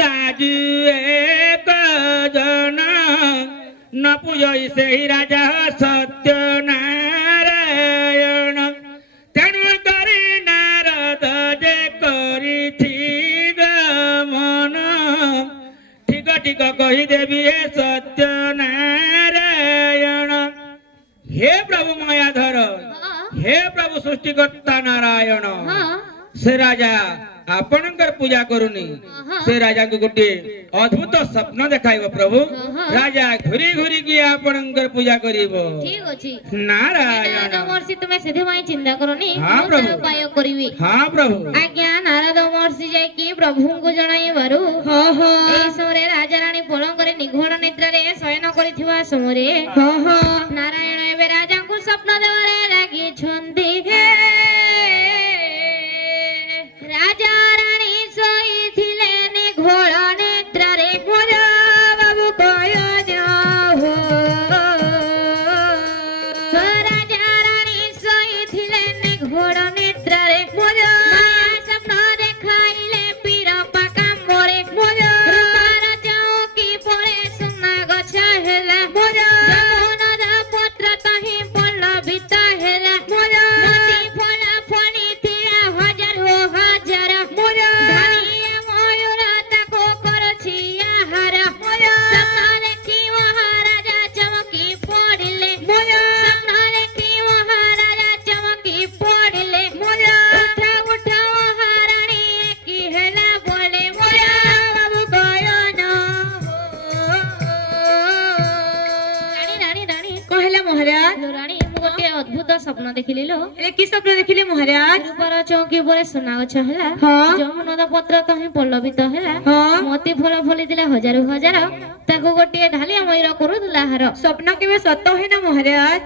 दाजू एक जन न पूजई से राजा सत्य नारायण तेणु करी नारद जे करी गमन ठीक ठीक कही देवी हे सत्य नारायण हे प्रभु मायाधर हे प्रभु सृष्टिकर्ता नारायण से राजा आपणकर पूजा करूनी से राजा को गोटे अद्भुत स्वप्न देखाइबो प्रभु राजा घुरी घुरी की आपणकर पूजा करिवो ठीक अछि नारायण नारद महर्षि तुमे सिधे माई चिंता करनी हां प्रभु उपाय करिवि हां प्रभु आज्ञा नारद महर्षि जाय की प्रभु को जणाई बारू हां हां ए समरे राजा रानी पलंगरे निघोड़ निद्रा रे शयन करिथिवा समरे हां हां नारायण एबे राजा को स्वप्न देवारे लागी छंदी हे राजा रानी सोईथिले निघोड़ निद्रा रे मोरा बाबू कय जाओ राजा रानी सोईथिले निघोड़ निद्रा रे मोरा स्वप्न देखाइले पीर पाका मोरे मोरा रूपार चौकी पड़े सुना गछा हेला मोरा जमुना पत्र तही पल्लवित हेला मोरा मोती फला फणी थिया हजार हो हजार मोरा धनिया मयूर ताको करछि आहार मोरा स्वप्न देखी महाराजा चमकी पड़िले मोरा स्वप्न देखी महाराजा चमकी पड़िले मोरा उठा उठा महारानी की हेला बोले मोरा बाबू गयन रानी रानी रानी कहला महाराज रानी मु गोटे अद्भुत स्वप्न देखिली लो ए की स्वप्न देखिले महाराज रूपार चौकी परे सुना गछ हेला हाँ। जमुना पत्र तही पल्लवित हेला हाँ। मोती फल फलिथिला हजार हजार ताको गोटे ढालिया मयूर करूला हार स्वप्न केबे सत्य है ना महाराज